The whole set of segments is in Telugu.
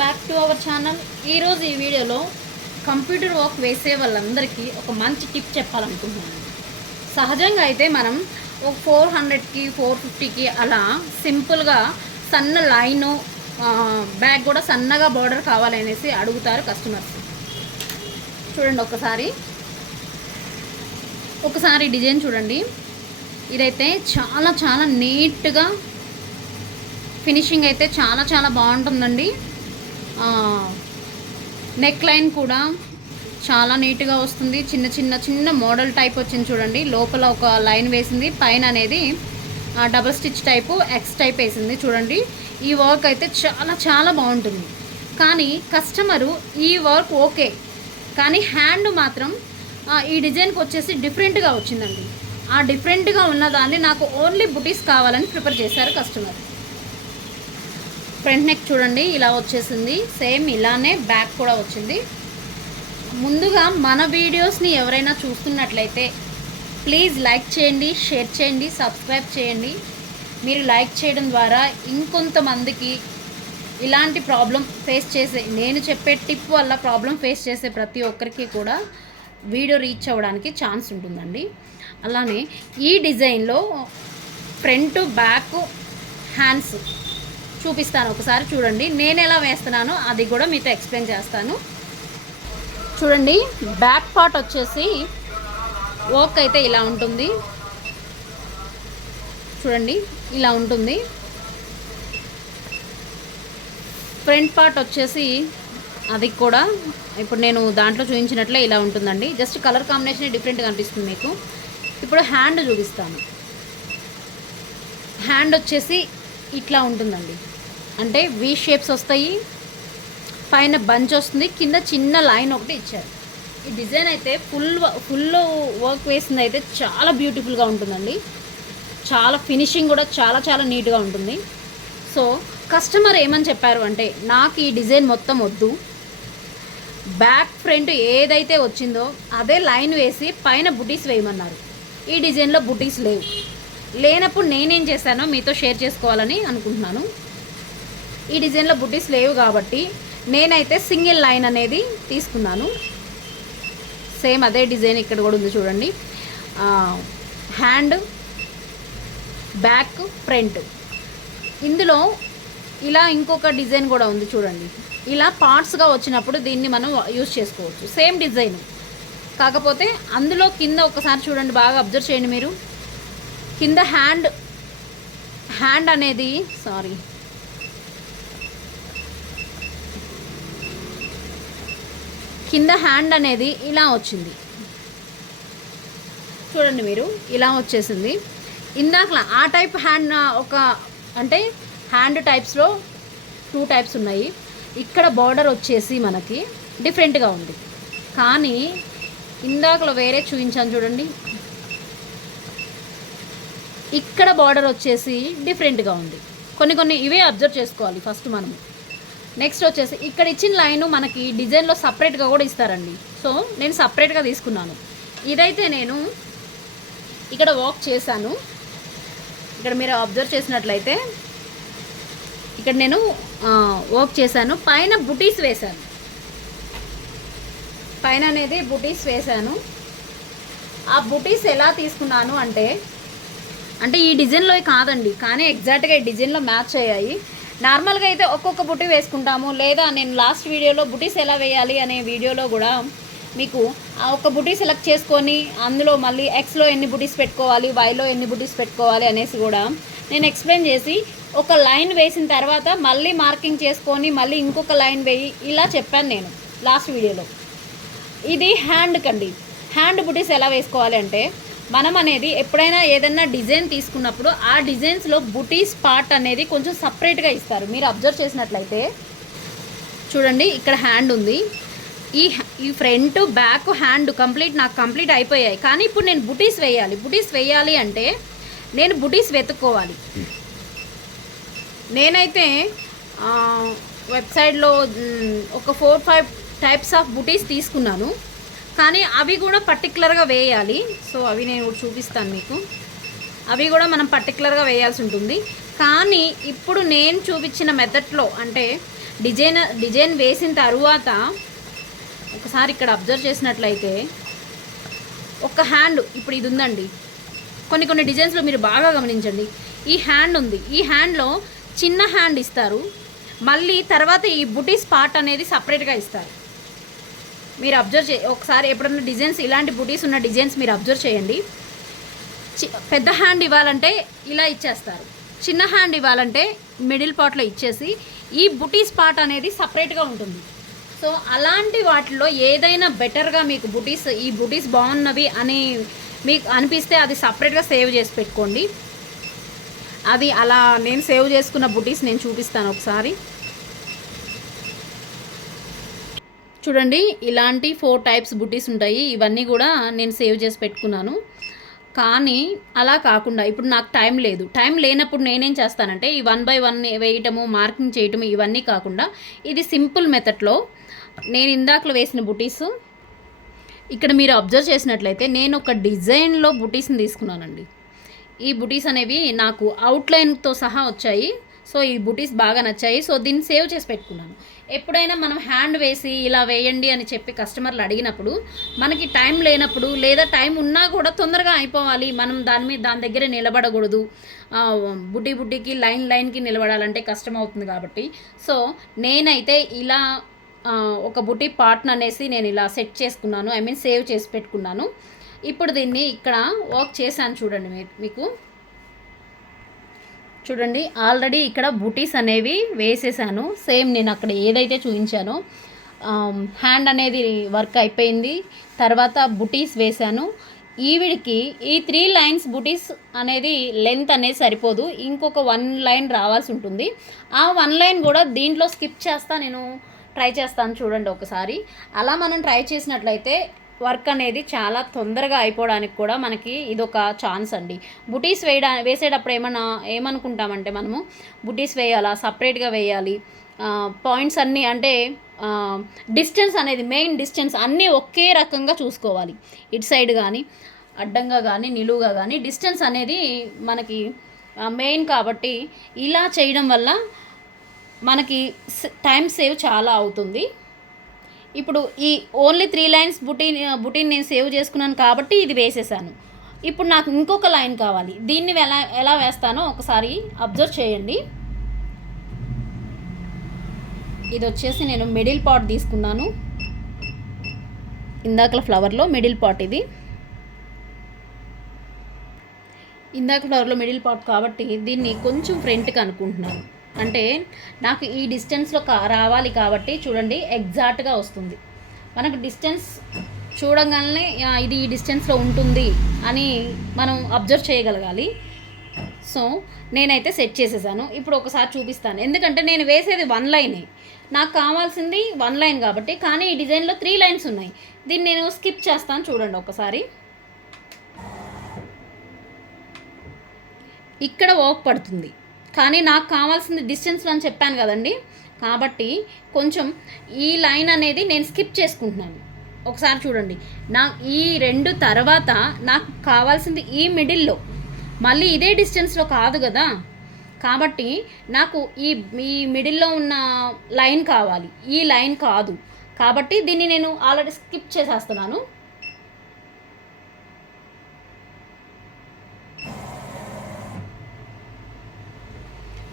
Back to our channel. ఈరోజు ఈ వీడియోలో కంప్యూటర్ వర్క్ వేసే వాళ్ళందరికీ ఒక మంచి టిప్ చెప్పాలనుకుంటున్నాను. సహజంగా అయితే మనం ఒక 400కి 450కి అలా సింపుల్గా సన్న లైను బ్యాగ్ కూడా సన్నగా బార్డర్ కావాలనేసి అడుగుతారు కస్టమర్స్. చూడండి ఒకసారి డిజైన్ చూడండి. ఇదైతే చాలా చాలా నీట్గా ఫినిషింగ్ అయితే చాలా చాలా బాగుంటుందండి. నెక్ లైన్ కూడా చాలా నీట్గా వస్తుంది. చిన్న మోడల్ టైప్ వచ్చింది చూడండి. లోపల ఒక లైన్ వేసింది, పైన అనేది double stitch type X type వేసింది చూడండి. ఈ వర్క్ అయితే చాలా చాలా బాగుంటుంది. కానీ కస్టమరు ఈ వర్క్ ఓకే, కానీ హ్యాండ్ మాత్రం ఈ డిజైన్కి వచ్చేసి డిఫరెంట్గా వచ్చిందండి. ఆ డిఫరెంట్గా ఉన్నదాన్ని నాకు ఓన్లీ బుటీస్ కావాలని ప్రిఫర్ చేశారు కస్టమర్. ఫ్రంట్ నెక్ చూడండి ఇలా వచ్చేసింది. సేమ్ ఇలానే బ్యాక్ కూడా వచ్చింది. ముందుగా మన వీడియోస్ని ఎవరైనా చూస్తున్నట్లయితే ప్లీజ్ లైక్ చేయండి, షేర్ చేయండి, సబ్స్క్రైబ్ చేయండి. మీరు లైక్ చేయడం ద్వారా ఇంకొంతమందికి ఇలాంటి ప్రాబ్లం ఫేస్ చేసే, నేను చెప్పే టిప్ వల్ల ప్రాబ్లం ఫేస్ చేసే ప్రతి ఒక్కరికి కూడా వీడియో రీచ్ అవ్వడానికి ఛాన్స్ ఉంటుందండి. అలానే ఈ డిజైన్లో ఫ్రంట్ బ్యాక్ హ్యాండ్స్ చూపిస్తాను, ఒకసారి చూడండి. నేను ఎలా వేస్తున్నానో అది కూడా మీతో ఎక్స్ప్లెయిన్ చేస్తాను. చూడండి, బ్యాక్ పార్ట్ వచ్చేసి వర్క్ అయితే ఇలా ఉంటుంది. చూడండి ఇలా ఉంటుంది. ఫ్రంట్ పార్ట్ వచ్చేసి అది కూడా ఇప్పుడు నేను దాంట్లో చూపించినట్లే ఇలా ఉంటుందండి. జస్ట్ కలర్ కాంబినేషన్ డిఫరెంట్గా అనిపిస్తుంది మీకు. ఇప్పుడు హ్యాండ్ చూపిస్తాను. హ్యాండ్ వచ్చేసి ఇట్లా ఉంటుందండి. అంటే వి షేప్స్ వస్తాయి, పైన బంచ్ వస్తుంది, కింద చిన్న లైన్ ఒకటి ఇచ్చారు. ఈ డిజైన్ అయితే ఫుల్ వర్క్ వేసింది అయితే చాలా బ్యూటిఫుల్గా ఉంటుందండి. చాలా ఫినిషింగ్ కూడా చాలా చాలా నీట్గా ఉంటుంది. సో కస్టమర్ ఏమని చెప్పారు అంటే, నాకు ఈ డిజైన్ మొత్తం వద్దు, బ్యాక్ ఫ్రంట్ ఏదైతే వచ్చిందో అదే లైన్ వేసి పైన బుటీస్ వేయమన్నారు. ఈ డిజైన్లో బుటీస్ లేనప్పుడు నేనేం చేశానో మీతో షేర్ చేసుకోవాలని అనుకుంటున్నాను. ఈ డిజైన్లో బుటీస్ లేవు కాబట్టి నేనైతే సింగిల్ లైన్ అనేది తీసుకున్నాను. సేమ్ అదే డిజైన్ ఇక్కడ కూడా ఉంది చూడండి. Hand, back, front. ఇందులో ఇలా ఇంకొక డిజైన్ కూడా ఉంది చూడండి. ఇలా పార్ట్స్గా వచ్చినప్పుడు దీన్ని మనం యూజ్ చేసుకోవచ్చు. సేమ్ డిజైన్, కాకపోతే అందులో కింద ఒకసారి చూడండి, బాగా అబ్జర్వ్ చేయండి మీరు. కింద హ్యాండ్ అనేది కింద హ్యాండ్ అనేది ఇలా వచ్చింది చూడండి మీరు, ఇలా వచ్చేసింది. ఇందాకలా ఆ టైప్ హ్యాండ్ అంటే హ్యాండ్ టైప్స్లో 2 టైప్స్ ఉన్నాయి. ఇక్కడ బార్డర్ వచ్చేసి మనకి డిఫరెంట్గా ఉంది. కానీ ఇందాకలో వేరే చూపించాను చూడండి, ఇక్కడ బార్డర్ వచ్చేసి డిఫరెంట్గా ఉంది. కొన్ని ఇవే అబ్జర్వ్ చేసుకోవాలి ఫస్ట్ మనము. నెక్స్ట్ వచ్చేసి ఇక్కడ ఇచ్చిన లైను మనకి డిజైన్లో సపరేట్గా కూడా ఇస్తారండి. సో నేను సపరేట్గా తీసుకున్నాను. ఇదైతే నేను ఇక్కడ వర్క్ చేశాను. ఇక్కడ మీరు అబ్జర్వ్ చేసినట్లయితే ఇక్కడ నేను వర్క్ చేశాను. పైన బుటీస్ వేశాను. పైన అనేది బుటీస్ వేశాను. ఆ బుటీస్ ఎలా తీసుకున్నాను అంటే ఈ డిజైన్లో కాదండి, కానీ ఎగ్జాక్ట్గా ఈ డిజైన్లో మ్యాచ్ అయ్యాయి. నార్మల్గా అయితే ఒక్కొక్క బుటీ వేసుకుంటాము, లేదా నేను లాస్ట్ వీడియోలో బుటీస్ ఎలా వేయాలి అనే వీడియోలో కూడా మీకు ఆ ఒక్క బుటీ సెలెక్ట్ చేసుకొని అందులో మళ్ళీ ఎక్స్లో ఎన్ని బుటీస్ పెట్టుకోవాలి, వైలో ఎన్ని బుటీస్ పెట్టుకోవాలి అనేసి కూడా నేను ఎక్స్ప్లెయిన్ చేసి, ఒక లైన్ వేసిన తర్వాత మళ్ళీ మార్కింగ్ చేసుకొని మళ్ళీ ఇంకొక లైన్ వేయి, ఇలా చెప్పాను నేను లాస్ట్ వీడియోలో. ఇది హ్యాండ్ కండి. హ్యాండ్ బుటీస్ ఎలా వేసుకోవాలి అంటే, మనం అనేది ఎప్పుడైనా ఏదైనా డిజైన్ తీసుకున్నప్పుడు ఆ డిజైన్స్లో బుటీస్ పార్ట్ అనేది కొంచెం సపరేట్గా ఇస్తారు. మీరు అబ్జర్వ్ చేసినట్లయితే చూడండి, ఇక్కడ హ్యాండ్ ఉంది. ఈ ఫ్రంట్ బ్యాక్ హ్యాండ్ నాకు కంప్లీట్ అయిపోయాయి. కానీ ఇప్పుడు నేను బుటీస్ వేయాలి అంటే నేను బుటీస్ వెతుక్కోవాలి. నేనైతే వెబ్సైట్లో ఒక 4-5 టైప్స్ ఆఫ్ బుటీస్ తీసుకున్నాను. కానీ అవి కూడా పర్టికులర్గా వేయాలి. సో అవి నేను చూపిస్తాను మీకు. అవి కూడా మనం పర్టికులర్గా వేయాల్సి ఉంటుంది. కానీ ఇప్పుడు నేను చూపించిన మెథడ్లో అంటే డిజైన్ వేసిన తరువాత ఒకసారి ఇక్కడ అబ్జర్వ్ చేసినట్లయితే ఒక హ్యాండ్ ఇప్పుడు ఇది ఉందండి. కొన్ని డిజైన్స్లో మీరు బాగా గమనించండి, ఈ హ్యాండ్ ఉంది, ఈ హ్యాండ్లో చిన్న హ్యాండ్ ఇస్తారు, మళ్ళీ తర్వాత ఈ బుటీస్ పార్ట్ అనేది సపరేట్గా ఇస్తారు. మీరు అబ్జర్వ్ ఒకసారి ఎప్పుడన్నా డిజైన్స్ ఇలాంటి బుటీస్ ఉన్న డిజైన్స్ మీరు అబ్జర్వ్ చేయండి. పెద్ద హ్యాండ్ ఇవ్వాలంటే ఇలా ఇచ్చేస్తారు, చిన్న హ్యాండ్ ఇవ్వాలంటే మిడిల్ పార్ట్లో ఇచ్చేసి ఈ బుటీస్ పార్ట్ అనేది సపరేట్గా ఉంటుంది. సో అలాంటి వాటిలో ఏదైనా బెటర్గా మీకు ఈ బుటీస్ బాగున్నవి అని మీకు అనిపిస్తే అది సపరేట్గా సేవ్ చేసి పెట్టుకోండి. అది అలా నేను సేవ్ చేసుకున్న బుటీస్ నేను చూపిస్తాను ఒకసారి. చూడండి, ఇలాంటి 4 టైప్స్ బుటీస్ ఉంటాయి. ఇవన్నీ కూడా నేను సేవ్ చేసి పెట్టుకున్నాను. కానీ అలా కాకుండా ఇప్పుడు నాకు టైం లేనప్పుడు నేనేం చేస్తానంటే ఈ 1 by 1 వేయటము, మార్కింగ్ చేయటము ఇవన్నీ కాకుండా ఇది సింపుల్ మెథడ్లో నేను ఇందాకలో వేసిన బుటీస్ ఇక్కడ మీరు అబ్జర్వ్ చేసినట్లయితే నేను ఒక డిజైన్లో బుటీస్ని తీసుకున్నానండి. ఈ బుటీస్ అనేవి నాకు అవుట్లైన్తో సహా వచ్చాయి. సో ఈ బుటీస్ బాగా నచ్చాయి. సో దీన్ని సేవ్ చేసి పెట్టుకున్నాను. ఎప్పుడైనా మనం హ్యాండ్ వేసి ఇలా వేయండి అని చెప్పి కస్టమర్లు అడిగినప్పుడు, మనకి టైం లేనప్పుడు లేదా టైం ఉన్నా కూడా తొందరగా అయిపోవాలి, మనం దాని దగ్గర నిలబడకూడదు, బుటీకి లైన్కి నిలబడాలంటే కష్టం అవుతుంది కాబట్టి సో నేనైతే ఇలా ఒక బుటీ పార్ట్న్ అనేసి నేను ఇలా సెట్ చేసుకున్నాను, సేవ్ చేసి పెట్టుకున్నాను. ఇప్పుడు దీన్ని ఇక్కడ వర్క్ చేశాను చూడండి. మీకు చూడండి, ఆల్రెడీ ఇక్కడ బుటీస్ అనేవి వేసేసాను. సేమ్ నేను అక్కడ ఏదైతే చూపించానో హ్యాండ్ అనేది వర్క్ అయిపోయింది. తర్వాత బుటీస్ వేశాను. ఈవిడికి ఈ 3 లైన్స్ బుటీస్ అనేది లెంత్ అనేది సరిపోదు, ఇంకొక 1 లైన్ రావాల్సి ఉంటుంది. ఆ 1 లైన్ కూడా దీంట్లో స్కిప్ చేస్తా నేను ట్రై చేస్తాను చూడండి ఒకసారి. అలా మనం ట్రై చేసినట్లయితే వర్క్ అనేది చాలా తొందరగా అయిపోవడానికి కూడా మనకి ఇదొక ఛాన్స్ అండి. బుటీస్ వేసేటప్పుడు ఏమనుకుంటామంటే మనము బుటీస్ వేయాలా, సపరేట్గా వేయాలి, పాయింట్స్ అన్నీ అంటే డిస్టెన్స్ అనేది మెయిన్ డిస్టెన్స్ అన్నీ ఒకే రకంగా చూసుకోవాలి. ఇటు సైడ్ కానీ అడ్డంగా కానీ నిలువుగా కానీ డిస్టెన్స్ అనేది మనకి మెయిన్. కాబట్టి ఇలా చేయడం వల్ల మనకి టైం సేవ్ చాలా అవుతుంది. ఇప్పుడు ఈ ఓన్లీ 3 లైన్స్ బుటీని నేను సేవ్ చేసుకున్నాను కాబట్టి ఇది వేసేసాను. ఇప్పుడు నాకు ఇంకొక లైన్ కావాలి. దీన్ని ఎలా వేస్తానో ఒకసారి అబ్జర్వ్ చేయండి. ఇది వచ్చేసి నేను మిడిల్ పార్ట్ తీసుకున్నాను. ఇందాకల ఫ్లవర్లో మిడిల్ పార్ట్ ఇది. ఇందాక ఫ్లవర్లో మిడిల్ పార్ట్ కాబట్టి దీన్ని కొంచెం ఫ్రంట్కి అనుకుంటున్నాను. అంటే నాకు ఈ డిస్టెన్స్లో రావాలి కాబట్టి చూడండి ఎగ్జాక్ట్గా వస్తుంది. మనకు డిస్టెన్స్ చూడగానే ఇది ఈ డిస్టెన్స్లో ఉంటుంది అని మనం అబ్జర్వ్ చేయగలగాలి. సో నేనైతే సెట్ చేసేసాను. ఇప్పుడు ఒకసారి చూపిస్తాను. ఎందుకంటే నేను వేసేది 1 లైనే, నాకు కావాల్సింది 1 లైన్ కాబట్టి. కానీ ఈ డిజైన్లో 3 లైన్స్ ఉన్నాయి. దీన్ని నేను స్కిప్ చేస్తాను చూడండి ఒకసారి. ఇక్కడ వర్క్ పడుతుంది కానీ నాకు కావాల్సింది డిస్టెన్స్లో అని చెప్పాను కదండి. కాబట్టి కొంచెం ఈ లైన్ అనేది నేను స్కిప్ చేసుకుంటున్నాను. ఒకసారి చూడండి, ఈ 2 తర్వాత నాకు కావాల్సింది ఈ మిడిల్లో, మళ్ళీ ఇదే డిస్టెన్స్లో కాదు కదా. కాబట్టి నాకు ఈ మిడిల్లో ఉన్న లైన్ కావాలి, ఈ లైన్ కాదు. కాబట్టి దీన్ని నేను ఆల్రెడీ స్కిప్ చేసేస్తున్నాను.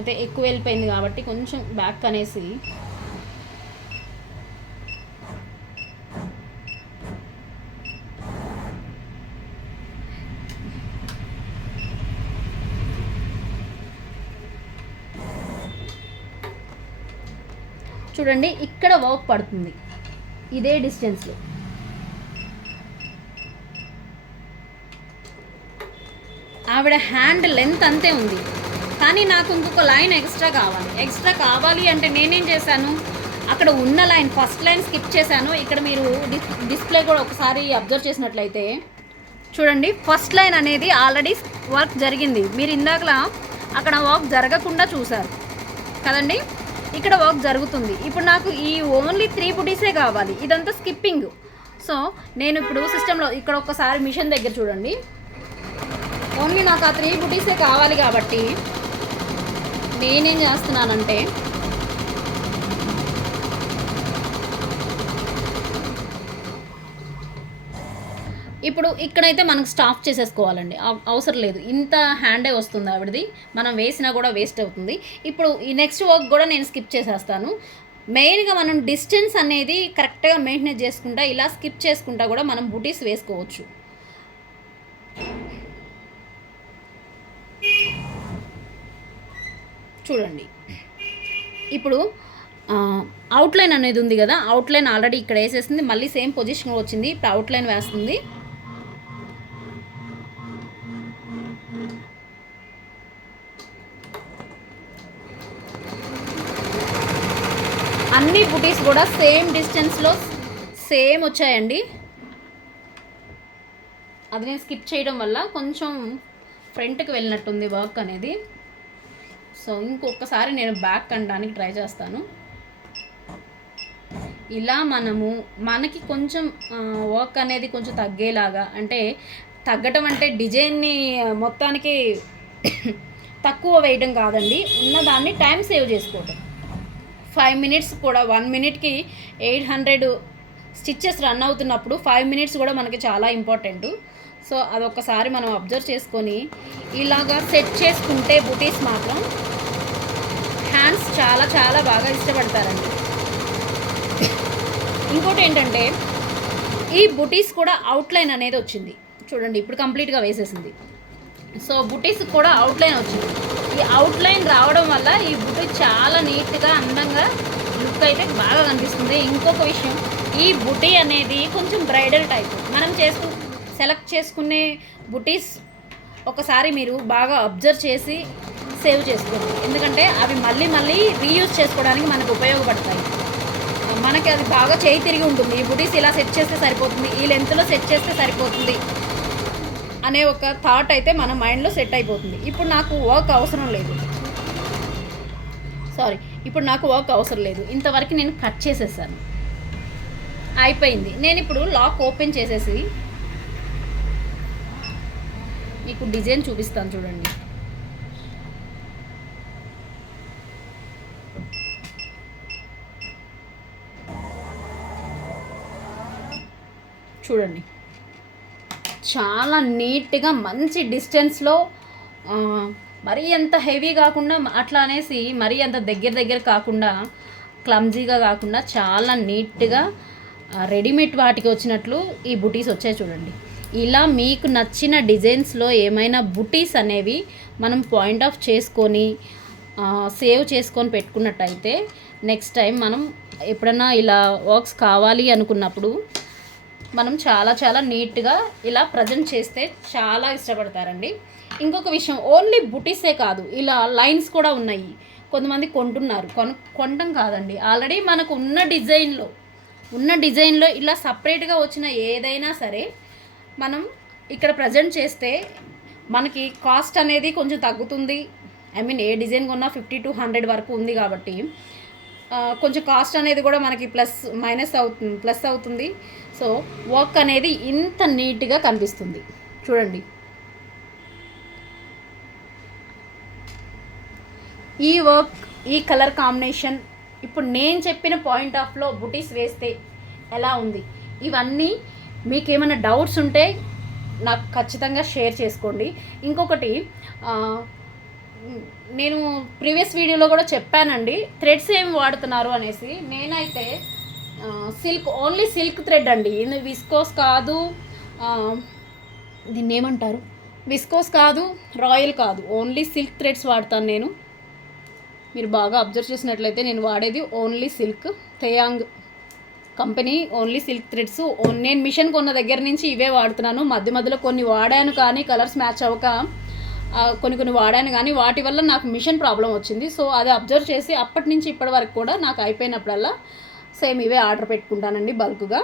అయితే ఎక్కువ వెళ్ళిపోయింది కాబట్టి కొంచెం బ్యాక్ అనేసి చూడండి ఇక్కడ వర్క్ పడుతుంది ఇదే డిస్టెన్స్లో. ఆవిడ హ్యాండ్ లెంత్ అంతే ఉంది కానీ నాకు ఇంకొక లైన్ ఎక్స్ట్రా కావాలి అంటే నేనేం చేశాను, అక్కడ ఉన్న లైన్ ఫస్ట్ లైన్ స్కిప్ చేశాను. ఇక్కడ మీరు డిస్ప్లే కూడా ఒకసారి అబ్జర్వ్ చేసినట్లయితే చూడండి, ఫస్ట్ లైన్ అనేది ఆల్రెడీ వర్క్ జరిగింది. మీరు ఇందాకలా అక్కడ వర్క్ జరగకుండా చూసారు కదండి, ఇక్కడ వర్క్ జరుగుతుంది. ఇప్పుడు నాకు ఈ ఓన్లీ 3 బుటీసే కావాలి, ఇదంతా స్కిప్పింగ్. సో నేను ఇప్పుడు సిస్టంలో ఇక్కడ ఒకసారి మిషన్ దగ్గర చూడండి, ఓన్లీ నాకు ఆ 3 బుటీసే కావాలి కాబట్టి నేనేం చేస్తున్నానంటే ఇప్పుడు ఇక్కడైతే మనకు స్టాఫ్ చేసేసుకోవాలండి, అవసరం లేదు, ఇంత హ్యాండే వస్తుంది ఆవిడది, మనం వేసినా కూడా వేస్ట్ అవుతుంది. ఇప్పుడు ఈ నెక్స్ట్ వర్క్ కూడా నేను స్కిప్ చేసేస్తాను. మెయిన్గా మనం డిస్టెన్స్ అనేది కరెక్ట్గా మెయింటైన్ చేసుకుంటా, ఇలా స్కిప్ చేసుకుంటా కూడా మనం బుటీస్ వేసుకోవచ్చు. చూడండి, ఇప్పుడు అవుట్లైన్ అనేది ఉంది కదా, అవుట్లైన్ ఆల్రెడీ ఇక్కడ వేసేసింది, మళ్ళీ సేమ్ పొజిషన్లో వచ్చింది. ఇప్పుడు అవుట్లైన్ వేస్తుంది. అన్ని బుటీస్ కూడా సేమ్ డిస్టెన్స్లో సేమ్ వచ్చాయండి. అది నేను స్కిప్ చేయడం వల్ల కొంచెం ఫ్రంట్కి వెళ్ళినట్టుంది వర్క్ అనేది. సో ఇంకొకసారి నేను బ్యాక్ అనడానికి ట్రై చేస్తాను. ఇలా మనకి కొంచెం వర్క్ అనేది కొంచెం తగ్గేలాగా, అంటే తగ్గటం అంటే డిజైన్ని మొత్తానికి తక్కువ వేయడం కాదండి, ఉన్నదాన్ని టైం సేవ్ చేసుకోవటం. 5 మినిట్స్ కూడా 1 మినిట్కి 800 స్టిచ్చెస్ రన్ అవుతున్నప్పుడు 5 మినిట్స్ కూడా మనకి చాలా ఇంపార్టెంట్. సో అదొక్కసారి మనం అబ్జర్వ్ చేసుకొని ఇలాగా సెట్ చేసుకుంటే బుటీస్ మాత్రం హ్యాండ్స్ చాలా చాలా బాగా ఇష్టపడతారండి. ఇంకోటి ఏంటంటే ఈ బుటీస్ కూడా అవుట్లైన్ అనేది వచ్చింది చూడండి, ఇప్పుడు కంప్లీట్గా వేసేసింది. సో బుటీస్ కూడా అవుట్లైన్ వచ్చింది. ఈ అవుట్లైన్ రావడం వల్ల ఈ బుటీ చాలా నీట్గా అందంగా లుక్ అయితే బాగా కనిపిస్తుంది. ఇంకొక విషయం, ఈ బుటీ అనేది కొంచెం బ్రైడల్ టైప్, మనం సెలెక్ట్ చేసుకునే బుటీస్ ఒకసారి మీరు బాగా అబ్జర్వ్ చేసి సేవ్ చేసుకోండి, ఎందుకంటే అవి మళ్ళీ మళ్ళీ రీయూజ్ చేసుకోవడానికి మనకు ఉపయోగపడతాయి. మనకి అది బాగా చేయి తిరిగి ఉంటుంది. ఈ బుటీస్ ఇలా సెట్ చేస్తే సరిపోతుంది, ఈ లెంత్లో సెట్ చేస్తే సరిపోతుంది అనే ఒక థాట్ అయితే మన మైండ్లో సెట్ అయిపోతుంది. ఇప్పుడు నాకు వర్క్ అవసరం లేదు, ఇంతవరకు నేను కట్ చేసేసాను, అయిపోయింది. నేను ఇప్పుడు లాక్ ఓపెన్ చేసేసి మీకు డిజైన్ చూపిస్తాను చూడండి. చూడండి, చాలా నీట్గా మంచి డిస్టెన్స్లో, మరీ అంత హెవీ కాకుండా, అట్లా అనేసి మరీ అంత దగ్గర కాకుండా, క్లమ్జీగా కాకుండా చాలా నీట్గా రెడీమేడ్ వాటికి వచ్చినట్లు ఈ బుటీస్ వచ్చాయి చూడండి. ఇలా మీకు నచ్చిన డిజైన్స్లో ఏమైనా బుటీస్ అనేవి మనం పాయింట్ ఆఫ్ చేసుకొని సేవ్ చేసుకొని పెట్టుకున్నట్టయితే నెక్స్ట్ టైం మనం ఎప్పుడన్నా ఇలా వర్క్స్ కావాలి అనుకున్నప్పుడు మనం చాలా చాలా నీట్గా ఇలా ప్రజెంట్ చేస్తే చాలా ఇష్టపడతారండి. ఇంకొక విషయం, ఓన్లీ బుటీసే కాదు, ఇలా లైన్స్ కూడా ఉన్నాయి. కొంతమంది కొంటున్నారు, కొనటం కాదండి, ఆల్రెడీ మనకు ఉన్న డిజైన్లో ఇలా సపరేట్గా వచ్చిన ఏదైనా సరే మనం ఇక్కడ ప్రజెంట్ చేస్తే మనకి కాస్ట్ అనేది కొంచెం తగ్గుతుంది. ఏ డిజైన్ కొన్నా 50 to 100 వరకు ఉంది కాబట్టి కొంచెం కాస్ట్ అనేది కూడా మనకి ప్లస్ అవుతుంది. సో వర్క్ అనేది ఇంత నీట్గా కనిపిస్తుంది చూడండి. ఈ వర్క్, ఈ కలర్ కాంబినేషన్, ఇప్పుడు నేను చెప్పిన పాయింట్ ఆఫ్లో బుటీస్ వేస్తే ఎలా ఉంది, ఇవన్నీ మీకు ఏమైనా డౌట్స్ ఉంటే నాకు ఖచ్చితంగా షేర్ చేసుకోండి. ఇంకొకటి, నేను ప్రీవియస్ వీడియోలో కూడా చెప్పానండి థ్రెడ్స్ ఏమి వాడుతున్నారు అనేసి. నేనైతే ఓన్లీ సిల్క్ థ్రెడ్ అండి, విస్కోస్ కాదు, దీన్ని ఏమంటారు, విస్కోస్ కాదు, రాయల్ కాదు, ఓన్లీ సిల్క్ థ్రెడ్స్ వాడతాను నేను. మీరు బాగా అబ్జర్వ్ చేసినట్లయితే నేను వాడేది ఓన్లీ సిల్క్, థేయాంగ్ కంపెనీ ఓన్లీ సిల్క్ థ్రెడ్స్. నేను మిషన్ కొన్న దగ్గర నుంచి ఇవే వాడుతున్నాను. మధ్యలో కొన్ని వాడాను కానీ కలర్స్ మ్యాచ్ అవ్వక కొన్ని వాడాను కానీ వాటి వల్ల నాకు మిషన్ ప్రాబ్లం వచ్చింది. సో అది అబ్జర్వ్ చేసి అప్పటి నుంచి ఇప్పటి వరకు కూడా నాకు అయిపోయినప్పుడల్లా సేమ్ ఇవే ఆర్డర్ పెట్టుకుంటానండి బల్క్గా.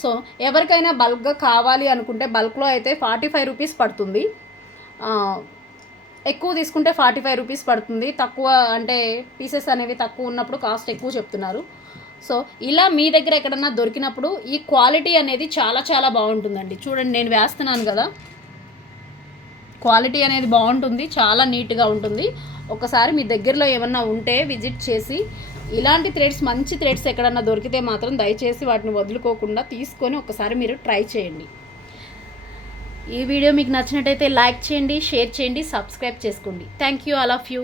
సో ఎవరికైనా బల్క్గా కావాలి అనుకుంటే బల్క్లో అయితే 45 రూపీస్ పడుతుంది, ఎక్కువ తీసుకుంటే 45 రూపీస్ పడుతుంది. తక్కువ అంటే పీసెస్ అనేవి తక్కువ ఉన్నప్పుడు కాస్ట్ ఎక్కువ చెప్తున్నారు. సో ఇలా మీ దగ్గర ఎక్కడన్నా దొరికినప్పుడు ఈ క్వాలిటీ అనేది చాలా చాలా బాగుంటుందండి. చూడండి, నేను వేస్తున్నాను కదా, క్వాలిటీ అనేది బాగుంటుంది, చాలా నీట్గా ఉంటుంది. ఒకసారి మీ దగ్గరలో ఏమన్నా ఉంటే విజిట్ చేసి ఇలాంటి థ్రెడ్స్, మంచి థ్రెడ్స్ ఎక్కడన్నా దొరికితే మాత్రం దయచేసి వాటిని వదులుకోకుండా తీసుకొని ఒకసారి మీరు ట్రై చేయండి. ఈ వీడియో మీకు నచ్చినట్టయితే లైక్ చేయండి, షేర్ చేయండి, సబ్స్క్రైబ్ చేసుకోండి. Thank you all of you.